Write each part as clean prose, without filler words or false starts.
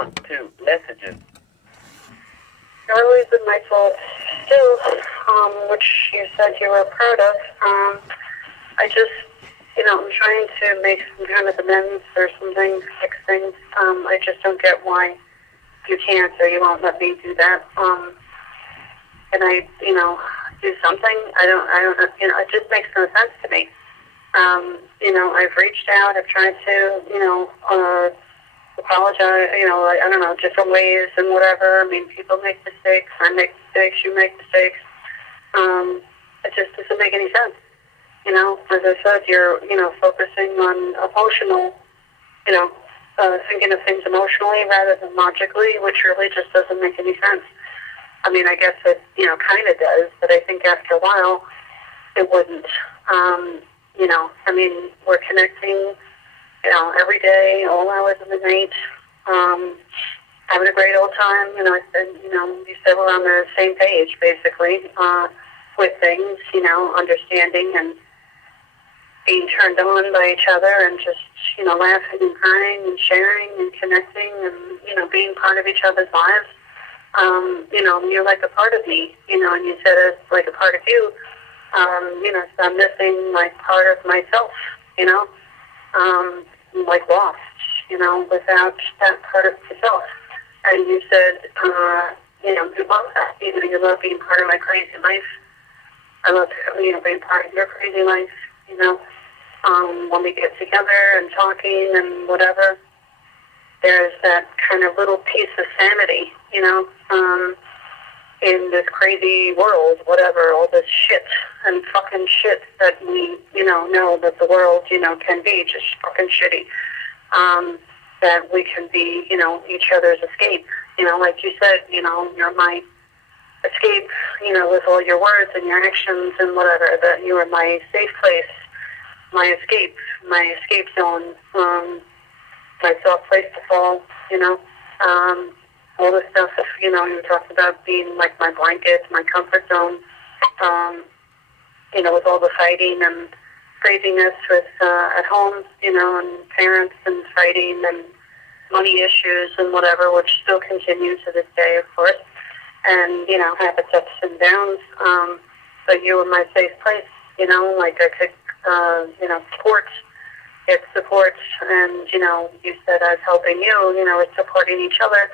response to messages? I've always been my thoughts still, which you said you were proud of. I just, I'm trying to make some kind of amends or something, fix things. I just don't get why you can't or you won't let me do that. And I, do something. I don't, it just makes no sense to me. I've reached out, I've tried to, apologize, I don't know, different ways and whatever. I mean, people make mistakes, I make mistakes, you make mistakes. It just doesn't make any sense. As I said, you're, focusing on emotional, thinking of things emotionally rather than logically, which really just doesn't make any sense. I mean, I guess it, kind of does, but I think after a while, it wouldn't. We're connecting, every day, all hours of the night, having a great old time. You said we're on the same page, basically, with things, understanding and being turned on by each other and just, laughing and crying and sharing and connecting and, being part of each other's lives. You're like a part of me, and you said it's like a part of you. So I'm missing like part of myself, like lost, without that part of myself. And you said, you love that. You love being part of my crazy life. I love, being part of your crazy life, when we get together and talking and whatever, there's that kind of little piece of sanity, in this crazy world, whatever, all this shit and fucking shit that we, know that the world, can be just fucking shitty. That we can be, each other's escape. Like you said, you're my escape, with all your words and your actions and whatever, that you are my safe place, my escape zone, my soft place to fall, all this stuff, you talked about being like my blanket, my comfort zone, with all the fighting and craziness with at home, and parents and fighting and money issues and whatever, which still continue to this day, of course, and, have its ups and downs. But you were my safe place, like I could, support, and, you said I was helping you, it's supporting each other,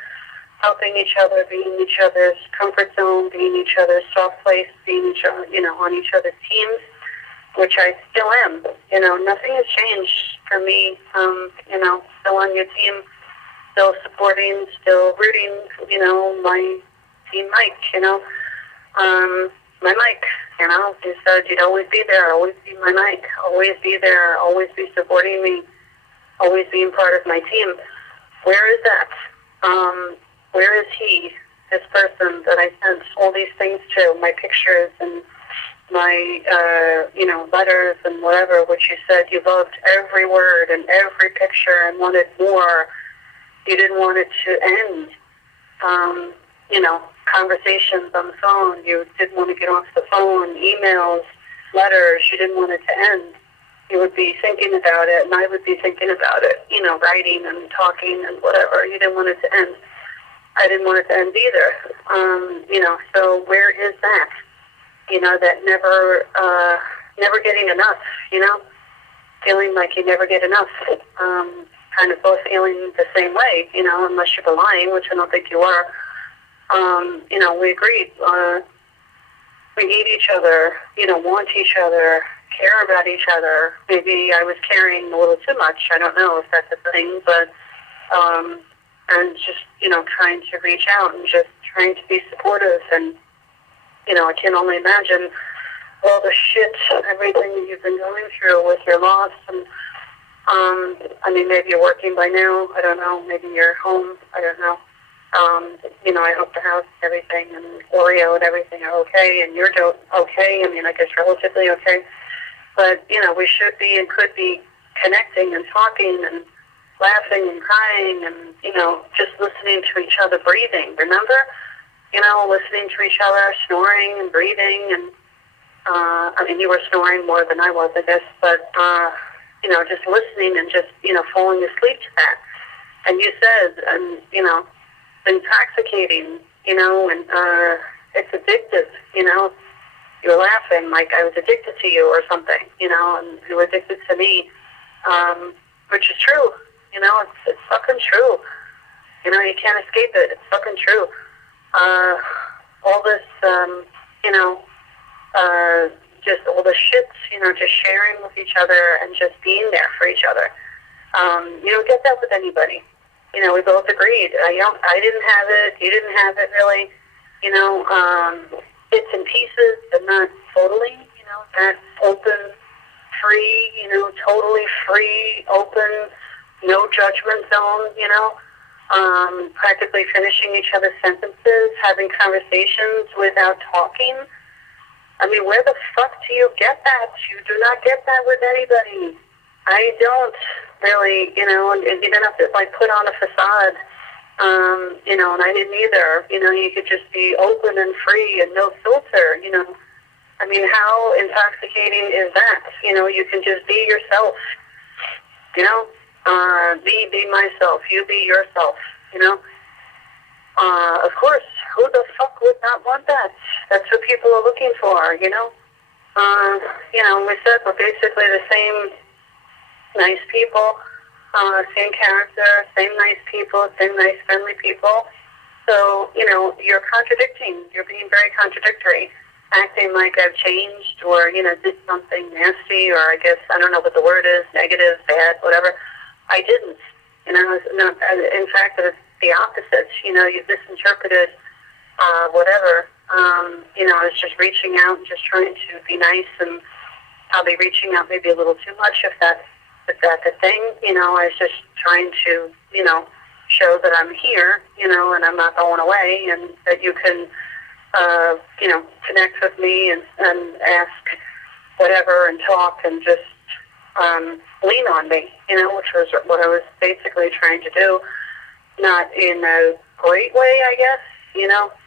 helping each other, being each other's comfort zone, being each other's soft place, being each other, on each other's teams, which I still am. Nothing has changed for me. Still on your team, still supporting, still rooting, my team Mike, my Mike, you said you'd always be there, always be my Mike, always be there, always be supporting me, always being part of my team. Where is that? Where is he, this person that I sent all these things to, my pictures and my, letters and whatever, which you said you loved every word and every picture and wanted more. You didn't want it to end. Conversations on the phone. You didn't want to get off the phone, emails, letters. You didn't want it to end. You would be thinking about it, and I would be thinking about it, writing and talking and whatever. You didn't want it to end. I didn't want it to end either. So where is that? That never getting enough, feeling like you never get enough. Kind of both feeling the same way, unless you're lying, which I don't think you are. We agreed. We need each other, want each other, care about each other. Maybe I was caring a little too much. I don't know if that's a thing, but, and just, trying to reach out and just trying to be supportive. And, I can only imagine all the shit, everything that you've been going through with your loss. And, maybe you're working by now. I don't know. Maybe you're home. I don't know. I hope the house, everything, and Oreo and everything are okay, and you're okay. I guess relatively okay. But, we should be and could be connecting and talking and laughing and crying and, just listening to each other breathing. Remember? Listening to each other, snoring and breathing. And, you were snoring more than I was, I guess. But, just listening and just, falling asleep to that. And you said, and, intoxicating, and it's addictive, You were laughing like I was addicted to you or something, and you were addicted to me, which is true, it's fucking true. You can't escape it. It's fucking true. All this, just all the shits, just sharing with each other and just being there for each other. You don't get that with anybody. We both agreed. I didn't have it. You didn't have it really. Bits and pieces, but not totally. That open, free. Totally free, open, no judgment zone. Practically finishing each other's sentences, having conversations without talking. I mean, where the fuck do you get that? You do not get that with anybody. I don't really, and you don't have to, put on a facade, and I didn't either. You could just be open and free and no filter, I mean, how intoxicating is that? You can just be yourself, be myself, you be yourself, Of course, who the fuck would not want that? That's what people are looking for, We said we're basically the same nice people, same character, same nice people, same nice friendly people. So, you're contradicting. You're being very contradictory, acting like I've changed or, did something nasty or I guess, I don't know what the word is, negative, bad, whatever. I didn't. In fact, it's the opposite. You misinterpreted whatever. I was just reaching out and just trying to be nice and probably reaching out maybe a little too much if that's the thing. I was just trying to, show that I'm here, and I'm not going away and that you can, connect with me and ask whatever and talk and just lean on me, which was what I was basically trying to do. Not in a great way, I guess,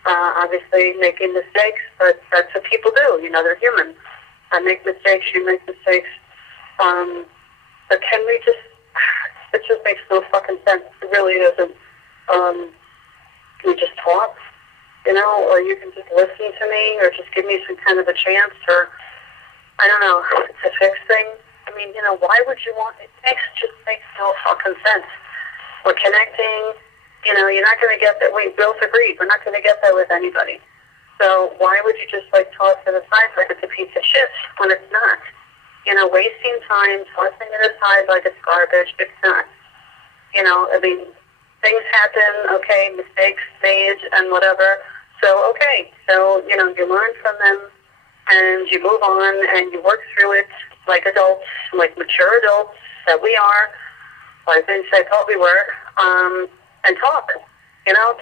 obviously making mistakes, but that's what people do, they're human. I make mistakes, you make mistakes, but can we just, it just makes no fucking sense, it really doesn't. Can we just talk, or you can just listen to me, or just give me some kind of a chance, or, I don't know, to fix things. I mean, why would you want it? Just makes no fucking sense. We're connecting, you're not going to get that. We both agreed, we're not going to get that with anybody. So why would you just toss it aside like it's a piece of shit when it's not? Wasting time, tossing it aside like it's garbage. It's not. I mean, things happen, okay, mistakes made and whatever. So, okay, so, you learn from them and you move on and you work through it like adults, like mature adults that we are, or at least I thought we were, and talk,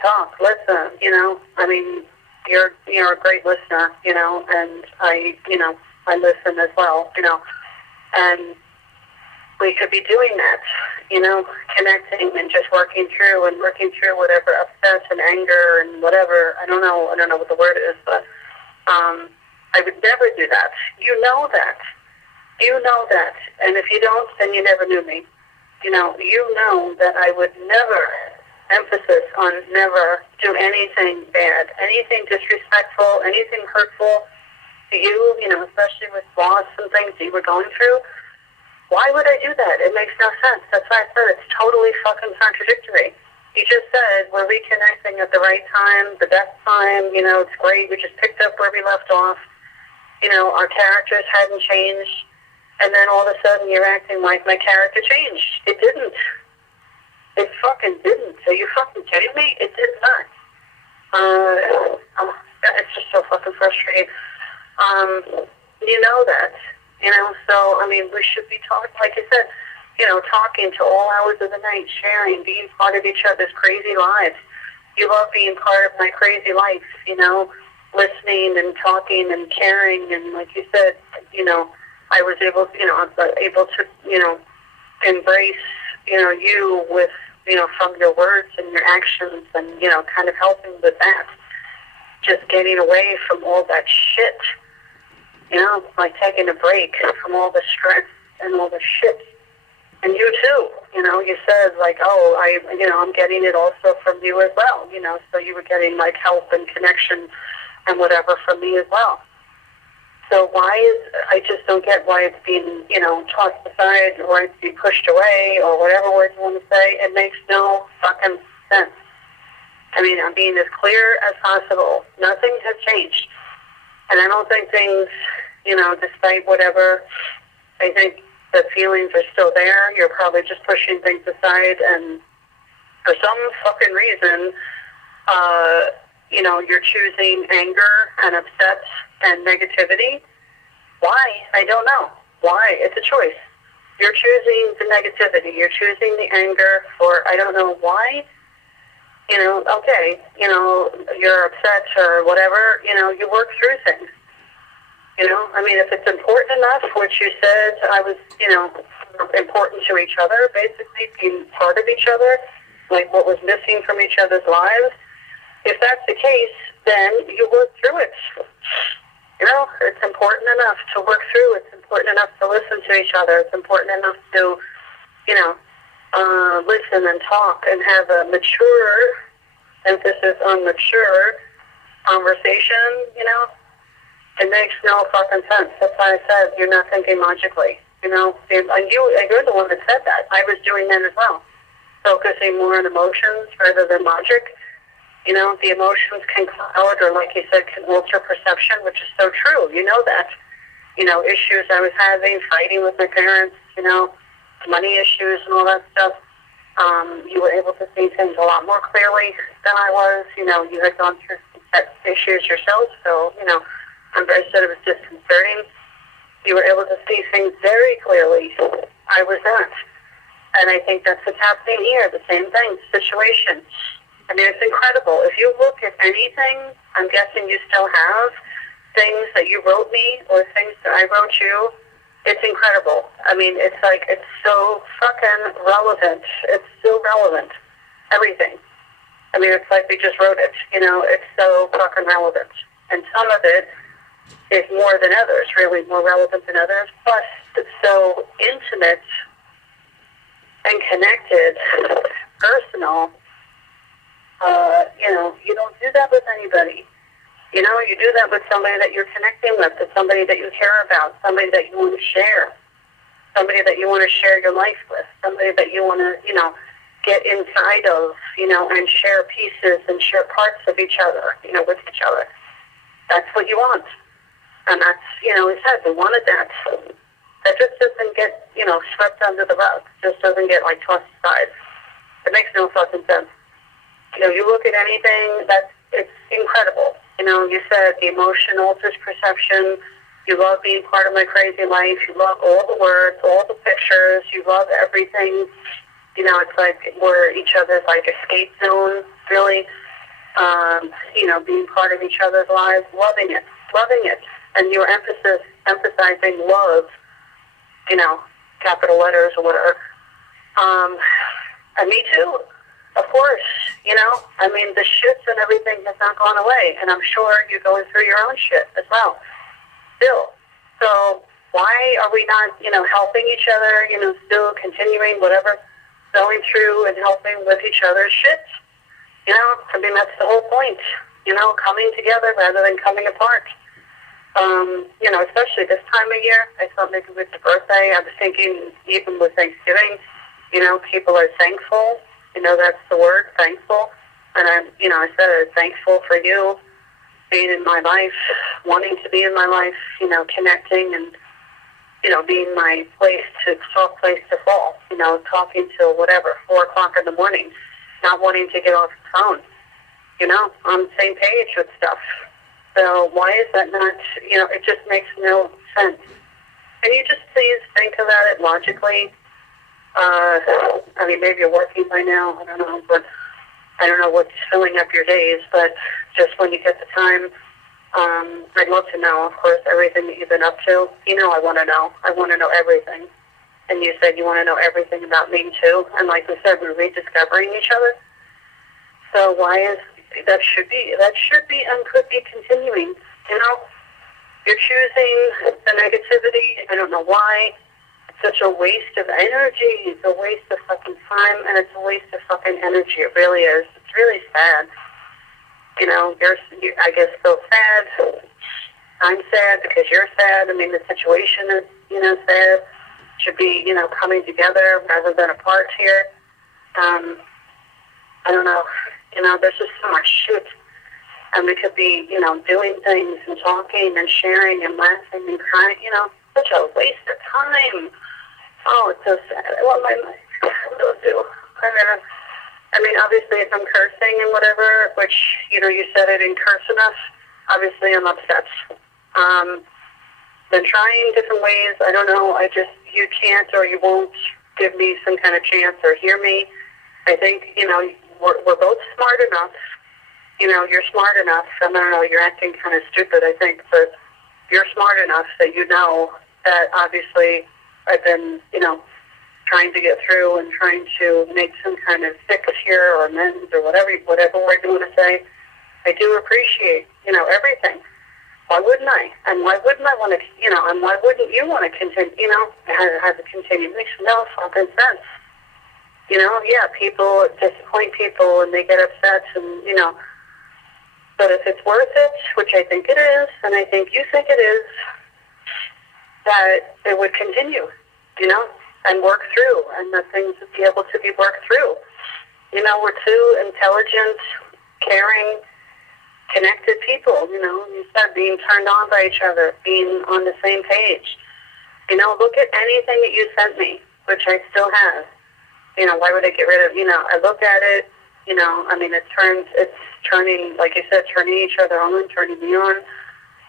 talk, listen, I mean, you're a great listener, and I listen as well, and we could be doing that, connecting and just working through whatever upset and anger and whatever. I don't know what the word is, but I would never do that. You know that. And if you don't, then you never knew me. You know that I would never, emphasis on never, do anything bad, anything disrespectful, anything hurtful to you, especially with loss and things that you were going through. Why would I do that? It makes no sense. That's why I said it's totally fucking contradictory. You just said we're reconnecting at the right time, the best time, it's great. We just picked up where we left off. Our characters hadn't changed. And then all of a sudden you're acting like my character changed. It didn't. It fucking didn't. Are you fucking kidding me? It did not. It's just so fucking frustrating. You know that. So, I mean, we should be talking, like I said, talking to all hours of the night, sharing, being part of each other's crazy lives. You love being part of my crazy life, listening and talking and caring. And like you said, I was able to, embrace, you with, from your words and your actions and, kind of helping with that. Just getting away from all that shit. Like taking a break from all the stress and all the shit, And you too, you said like, oh, I'm getting it also from you as well, so you were getting like help and connection and whatever from me as well. So I just don't get why it's being, tossed aside or it's being pushed away or whatever words you want to say. It makes no fucking sense. I mean, I'm being as clear as possible. Nothing has changed. And I don't think things, despite whatever, I think the feelings are still there. You're probably just pushing things aside, and for some fucking reason, you're choosing anger and upset and negativity. Why? I don't know. Why? It's a choice. You're choosing the negativity. You're choosing the anger for, I don't know why. Okay, you're upset or whatever, you work through things. I mean, if it's important enough, which you said I was, important to each other, basically being part of each other, like what was missing from each other's lives, if that's the case, then you work through it. It's important enough to work through. It's important enough to listen to each other. It's important enough to, listen and talk and have a mature, emphasis on mature conversation, It makes no fucking sense. That's why I said you're not thinking logically, and you're the one that said that. I was doing that as well, focusing more on emotions rather than logic. The emotions can cloud, or like you said, can alter perception, which is so true. You know that. Issues I was having, fighting with my parents, money issues and all that stuff. You were able to see things a lot more clearly than I was. You had gone through some issues yourself, so, I said it was disconcerting. You were able to see things very clearly. I was not. And I think that's what's happening here, the same thing, situation. I mean, it's incredible. If you look at anything, I'm guessing you still have things that you wrote me or things that I wrote you. It's incredible. I mean, it's like, it's so fucking relevant. It's so relevant. Everything. I mean, it's like we just wrote it. It's so fucking relevant. And some of it is more than others, really more relevant than others. Plus, it's so intimate and connected, personal. You don't do that with anybody. You do that with somebody that you're connecting with somebody that you care about, somebody that you want to share, somebody that you want to share your life with, somebody that you want to, get inside of, and share pieces and share parts of each other, with each other. That's what you want. And that's, he said, we wanted that. That just doesn't get, swept under the rug. Just doesn't get, tossed aside. It makes no fucking sense. You look at anything, it's incredible. You said the emotion alters perception. You love being part of my crazy life. You love all the words, all the pictures. You love everything. It's like we're each other's, escape zone, really. Being part of each other's lives, loving it. And you're emphasizing love, capital letters or whatever. And me too. Of course, I mean, the shits and everything has not gone away, and I'm sure you're going through your own shit as well, still. So why are we not, helping each other, still continuing whatever, going through and helping with each other's shit? I mean, that's the whole point, coming together rather than coming apart. Especially this time of year, I thought maybe with the birthday, I was thinking even with Thanksgiving, people are thankful. That's the word, thankful. And I said I'm thankful for you being in my life, wanting to be in my life, connecting and, being my soft place to fall, talking till whatever, 4 o'clock in the morning, not wanting to get off the phone, on the same page with stuff. So why is that not, it just makes no sense. Can you just please think about it logically? I mean, maybe you're working by now, I don't know, but I don't know what's filling up your days, but just when you get the time, I'd love to know, of course, everything that you've been up to. I want to know. I want to know everything. And you said you want to know everything about me, too. And like we said, we're rediscovering each other. So why is, that should be and could be continuing, You're choosing the negativity. I don't know why. such a waste of energy. It's a waste of fucking time, and it's a waste of fucking energy. It really is. It's really sad. I guess, so sad. I'm sad because you're sad. I mean, the situation is, sad. Should be, coming together rather than apart here. I don't know. There's just so much shit. And we could be, doing things and talking and sharing and laughing and crying, such a waste of time. Oh, it's so sad. I want my life. What do I do? I mean, obviously, if I'm cursing and whatever, which, you said I didn't curse enough, obviously I'm upset. Been trying different ways. I don't know. You can't or you won't give me some kind of chance or hear me. I think, we're both smart enough. You're smart enough. I don't know, you're acting kind of stupid, I think, but you're smart enough that you know that obviously I've been, trying to get through and trying to make some kind of fix here or amends or whatever we're doing to say. I do appreciate, everything. Why wouldn't I? And why wouldn't I want to, and why wouldn't you want to continue, have it continue? It makes no fucking sense. Yeah, people disappoint people and they get upset and, but if it's worth it, which I think it is, and I think you think it is, that it would continue, and work through, and the things would be able to be worked through. We're two intelligent, caring, connected people, you said being turned on by each other, being on the same page. Look at anything that you sent me, which I still have. Why would I get rid of, I look at it, it's turning, like you said, turning each other on, turning me on.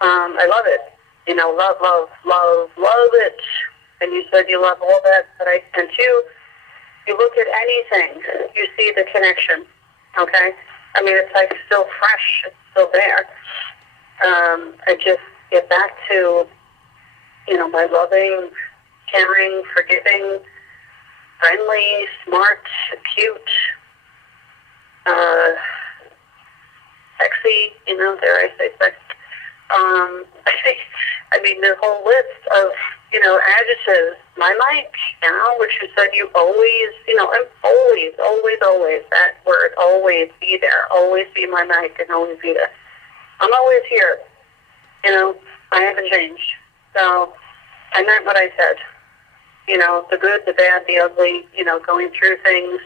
I love it. Love it. And you said you love all that I sent you. You look at anything, you see the connection, okay? It's like still fresh, it's still there. I just get back to, my loving, caring, forgiving, friendly, smart, cute, sexy, dare I say sexy. The whole list of, adjectives. My mic, which you said you always, I'm always, that word, always be there. Always be my mic and always be there. I'm always here. I haven't changed. So I meant what I said. The good, the bad, the ugly, going through things.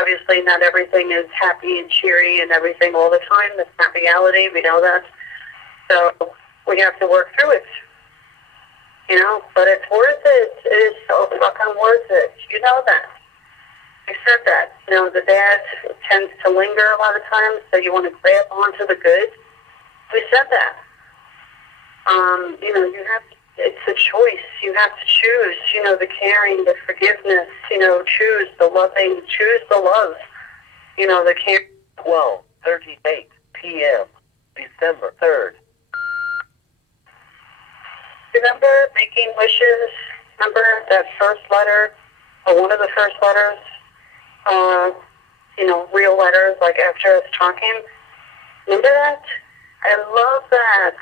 Obviously, not everything is happy and cheery and everything all the time. That's not reality. We know that. So we have to work through it. But it's worth it. It is so fucking worth it. You know that. I said that. The bad tends to linger a lot of times, so you want to grab onto the good. We said that. It's a choice. You have to choose, the caring, the forgiveness, choose the loving, choose the love, the care. 12:38 p.m. December 3rd. Remember making wishes? Remember that first letter, or one of the first letters? Real letters, like after us talking. Remember that? I love that.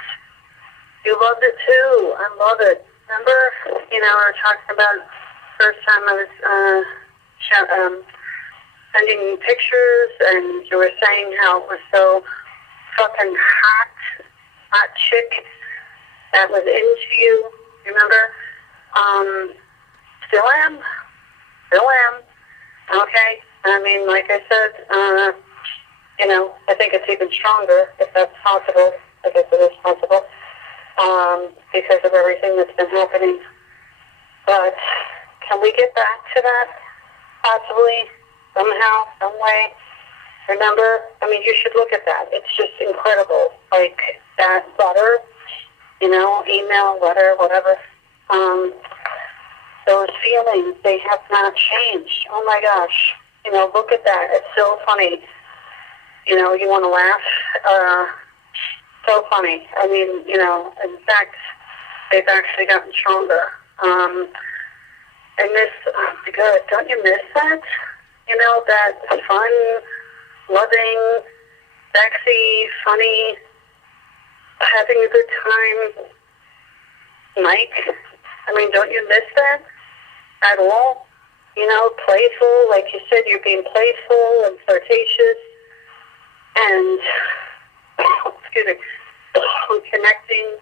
You loved it too. I love it. Remember, we were talking about the first time I was sending pictures, and you were saying how it was so fucking hot chick that was into you. Remember? Still am. Okay. Like I said, I think it's even stronger if that's possible. I guess it is possible. Because of everything that's been happening. But can we get back to that? Possibly, somehow, some way. Remember? You should look at that. It's just incredible. Like that letter, email, letter, whatever. Those feelings, they have not changed. Oh my gosh. Look at that. It's so funny. You want to laugh. So funny. In fact, they've actually gotten stronger. And this, oh my God, don't you miss that? That fun, loving, sexy, funny, having a good time, Mike. Don't you miss that? at all. You know, playful, like you said, you're being playful and flirtatious and, excuse me, connecting,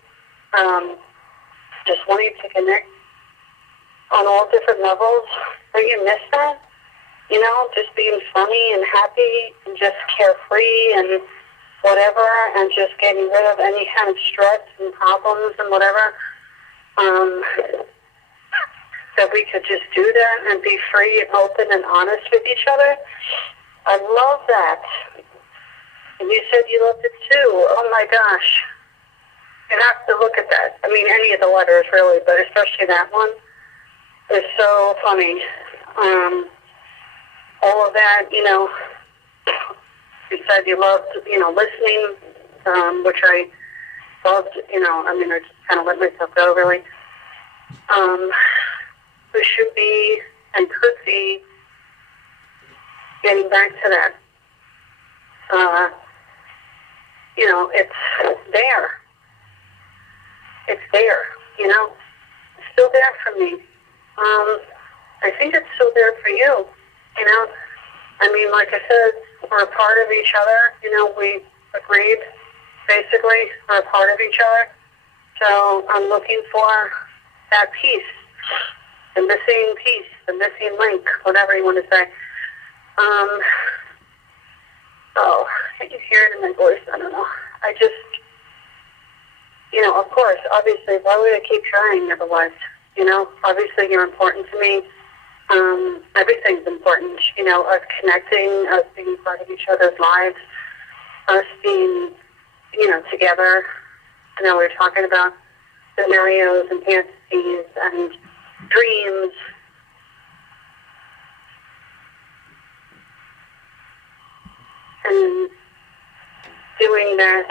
just wanting to connect on all different levels. Don't you miss that? You know, just being funny and happy and just carefree and whatever, and just getting rid of any kind of stress and problems and whatever. That we could just do that and be free and open and honest with each other. I love that. And you said you loved it too. Oh my gosh. You have to look at that. I mean, any of the letters really, but especially that one is so funny. All of that, you know, you said you loved, you know, listening, which I loved, you know, I mean, I just kind of let myself go, really. We should be and could be getting back to that. You know, it's there. It's there, you know. It's still there for me. I think it's still there for you, you know. I mean, like I said, we're a part of each other. You know, we agreed, basically, we're a part of each other. So I'm looking for that piece. The missing piece, the missing link, whatever you want to say. Oh, can you hear it in my voice? I don't know. I just, you know, of course, obviously, why would I keep trying otherwise? You know, obviously you're important to me. Everything's important, you know, us connecting, us being part of each other's lives, us being, you know, together. I know we were talking about scenarios and fantasies and dreams. And doing that,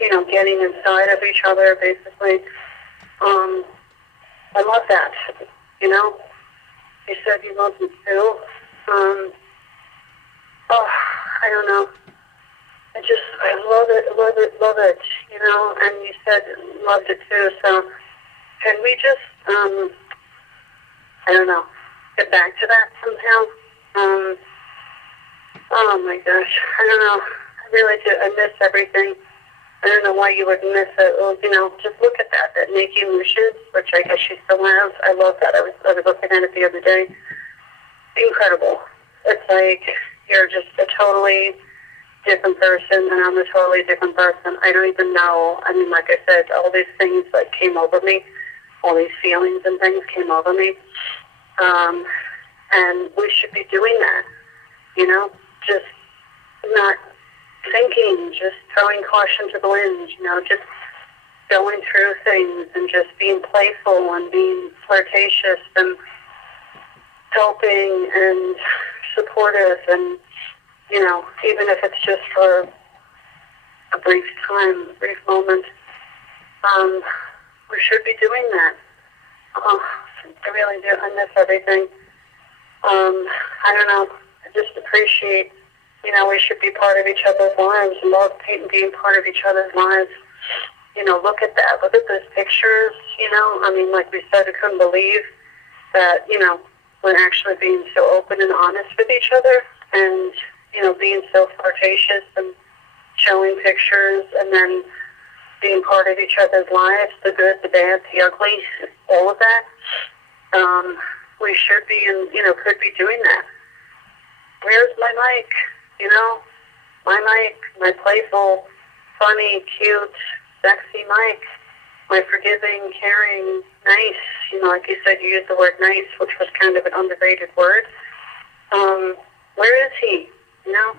you know, getting inside of each other, basically. I love that, you know. You said you loved me too. Oh, I don't know. I love it, you know, and you said loved it too, so can we just, I don't know, get back to that somehow? Oh my gosh, I don't know. I really do. I miss everything. I don't know why you would miss it. Well, you know, just look at that Nikki Lucius, which I guess she still has. I love that. I was looking at it the other day. Incredible. It's like you're just a totally different person, and I'm a totally different person. I don't even know. I mean, like I said, all these things like came over me. All these feelings and things came over me. And we should be doing that, you know, just not thinking, just throwing caution to the wind, you know, just going through things and just being playful and being flirtatious and helping and supportive and, you know, even if it's just for a brief time, a brief moment, we should be doing that. Oh, I really do. I miss everything. I don't know. I just appreciate, you know, we should be part of each other's lives, love being part of each other's lives. You know, look at that. Look at those pictures, you know. I mean, like we said, I couldn't believe that, you know, we're actually being so open and honest with each other and, you know, being so flirtatious and showing pictures and then being part of each other's lives, the good, the bad, the ugly, all of that. We should be and, you know, could be doing that. Where's my mic? You know, my mic, my playful, funny, cute, sexy mic, my forgiving, caring, nice. You know, like you said, you used the word nice, which was kind of an underrated word. Where is he? You know?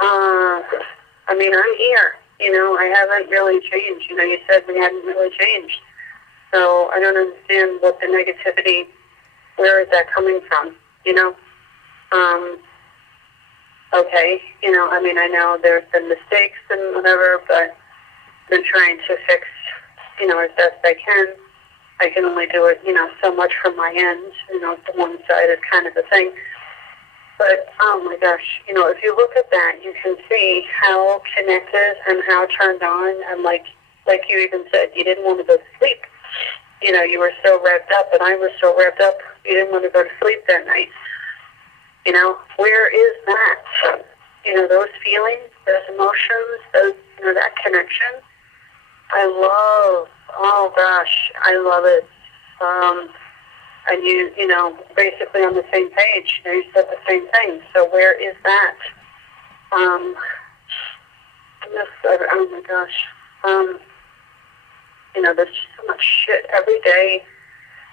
I mean, I'm here. You know, I haven't really changed. You know, you said we hadn't really changed. So I don't understand what the negativity, where is that coming from? You know? Okay, you know, I mean, I know there's been mistakes and whatever, but I've been trying to fix, you know, as best I can. I can only do it, you know, so much from my end. You know, the one-sided kind of a thing. But, oh my gosh, you know, if you look at that, you can see how connected and how turned on, and like you even said, you didn't want to go to sleep. You know, you were so revved up, and I was so revved up, you didn't want to go to sleep that night. You know, where is that? You know, those feelings, those emotions, those, you know, that connection. I love, oh gosh, I love it. And you know, basically on the same page, you know, you said the same thing. So where is that? Oh my gosh. You know, there's just so much shit every day.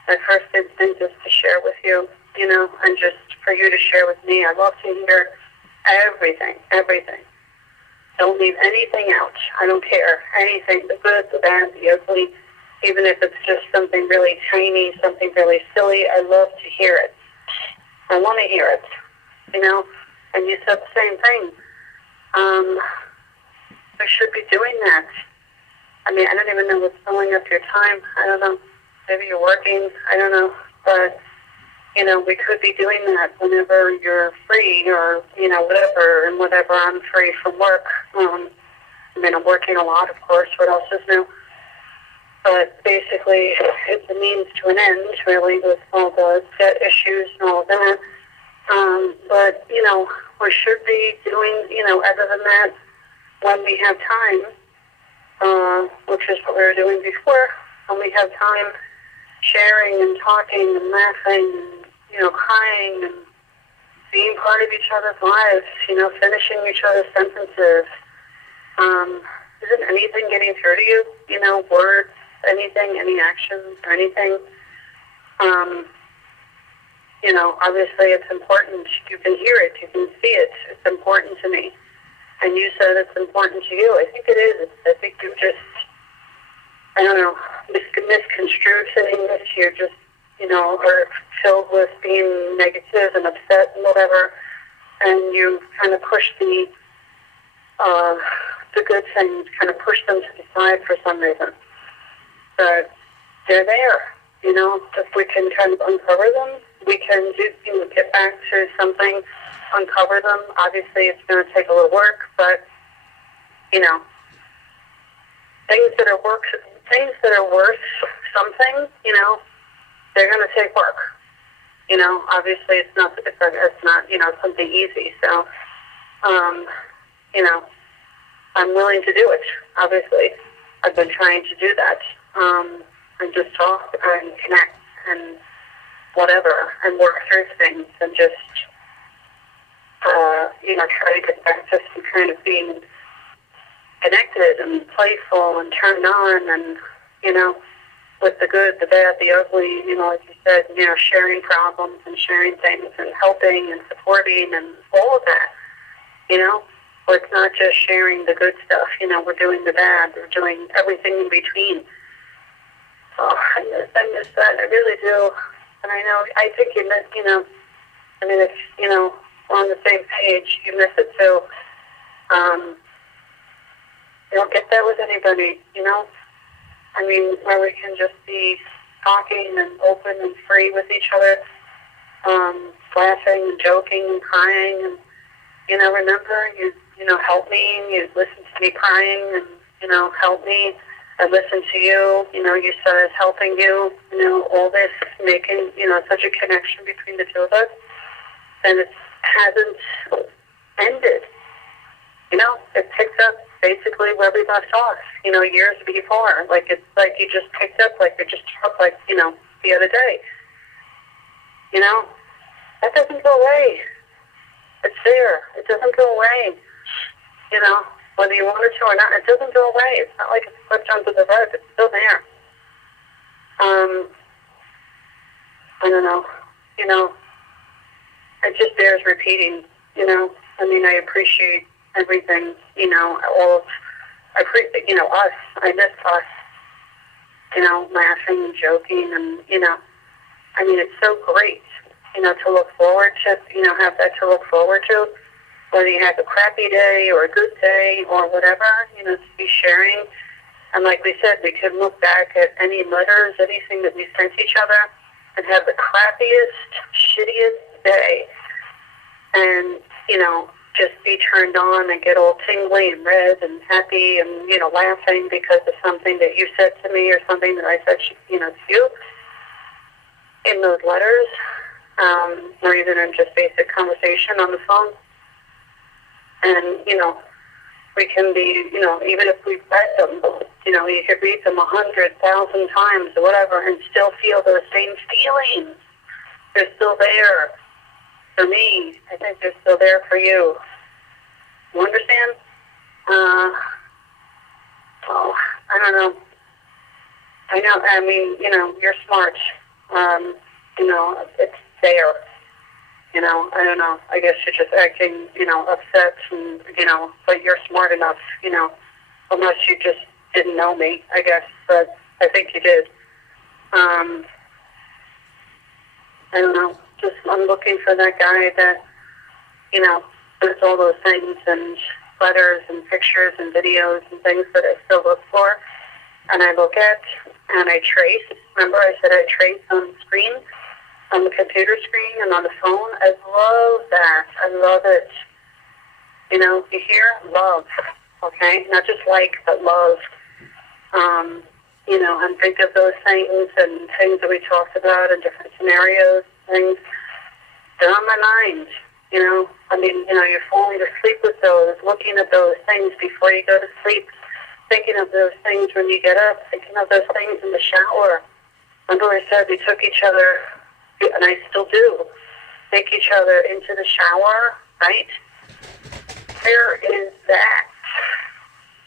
My first instinct is to share with you, you know, and just for you to share with me. I love to hear everything. Don't leave anything out. I don't care. Anything, the good, the bad, the ugly, even if it's just something really tiny, something really silly, I love to hear it. I want to hear it, you know, and you said the same thing. We should be doing that. I mean, I don't even know what's filling up your time. I don't know. Maybe you're working. I don't know. But, you know, we could be doing that whenever you're free or, you know, whatever, and whenever I'm free from work. I mean, I'm working a lot, of course. What else is new? But basically, it's a means to an end, really, with all the debt issues and all of that. But, you know, we should be doing, you know, other than that, when we have time, which is what we were doing before, when we have time sharing and talking and laughing and, you know, crying and being part of each other's lives, you know, finishing each other's sentences. Isn't anything getting through to you? You know, words, anything, any actions or anything? You know, obviously it's important. You can hear it. You can see it. It's important to me. And you said it's important to you. I think it is. I think you just, I don't know, misconstrued saying this. You're just, you know, are filled with being negative and upset and whatever. And you kind of push the good things, kind of push them to the side for some reason. But they're there. You know, if we can kind of uncover them, we can do, you know, get back to something, uncover them. Obviously, it's going to take a little work, but, you know, things that are worth something, you know, they're going to take work. You know, obviously, it's not, you know, something easy. So, you know, I'm willing to do it. Obviously, I've been trying to do that, and just talk and connect and whatever, and work through things and just, you know, try to get back to some kind of being connected and playful and turned on and, you know, with the good, the bad, the ugly, you know, like you said, you know, sharing problems and sharing things and helping and supporting and all of that, you know. Where it's not just sharing the good stuff, you know, we're doing the bad, we're doing everything in between. Oh, I miss that, I really do. And I think you miss, you know, I mean, if, you know, we're on the same page, you miss it too. You don't get that with anybody, you know? I mean, where we can just be talking and open and free with each other, laughing and joking and crying and, you know, remember, you know, help me, and you listen to me crying and, you know, help me, I listen to you, you know, you said it's helping you, you know, all this making, you know, such a connection between the two of us, and it hasn't ended, you know, it picked up basically where we left off, you know, years before, like it's like you just picked up, like it just took, like, you know, the other day, you know, that doesn't go away. It's there. It doesn't go away. You know, whether you want it to or not, it doesn't go away. It's not like it's slipped under the rug. It's still there. I don't know. You know, it just bears repeating, you know. I mean, I appreciate everything, you know, I appreciate, you know, us. I miss us, you know, laughing and joking and, you know, I mean, it's so great, you know, to look forward to, you know, have that to look forward to, whether you have a crappy day or a good day or whatever, you know, to be sharing. And like we said, we could look back at any letters, anything that we sent each other, and have the crappiest, shittiest day, and, you know, just be turned on and get all tingly and red and happy and, you know, laughing because of something that you said to me or something that I said, you know, to you. in those letters, or even in just basic conversation on the phone. And, we can be, even if we've read them, you could read them 100,000 times or whatever and still feel those same feelings. They're still there for me. I think they're still there for you. You understand? I don't know. You're smart. It's there. I don't know. I guess you're just acting, upset and, but you're smart enough, unless you just didn't know me, I guess, but I think you did. I don't know. Just, I'm looking for that guy that, does all those things and letters and pictures and videos and things that I still look for. And I look at and I trace. Remember I said I trace on the screen, on the computer screen and on the phone? I love that. I love it. You hear? Love. Okay? Not just like, but love. And think of those things and things that we talked about in different scenarios, things. They're on my mind. You're falling asleep with those, looking at those things before you go to sleep, thinking of those things when you get up, thinking of those things in the shower. Remember I said we took each other, and I still do, take each other into the shower, right? Where is that?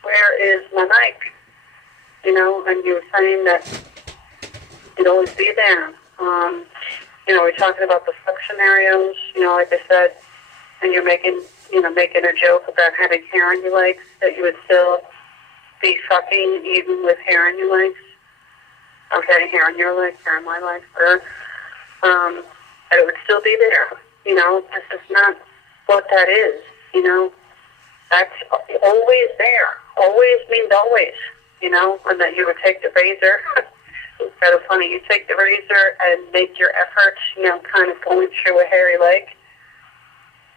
Where is my mic? And you were saying that it'd always be there. We're talking about the fuck scenarios, like I said, and you're making a joke about having hair on your legs, that you would still be fucking even with hair on your legs. Okay, hair on your legs, hair on my legs, and it would still be there. This is not what that is, That's always there. Always means always, and that you would take the razor. It's kind of funny. You take the razor and make your effort, kind of going through a hairy leg.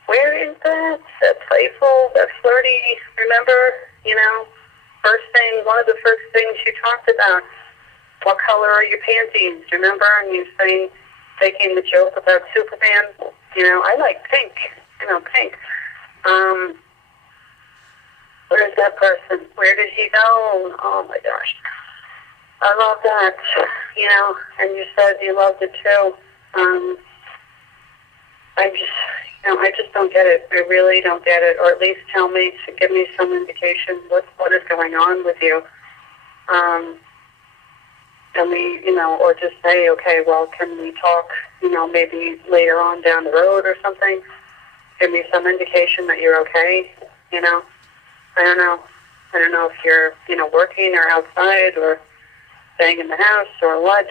Where is that? That playful, that flirty, remember, first thing, one of the first things you talked about, what color are your panties, remember? And you saying, making the joke about Superman, I like pink, pink. Where's that person? Where did he go? Oh my gosh. I love that, and you said you loved it too. I just don't get it. I really don't get it, or at least tell me, to give me some indication what is going on with you. And we, or just say, okay, well, can we talk, maybe later on down the road or something? Give me some indication that you're okay, I don't know. I don't know if you're, working or outside or staying in the house or what.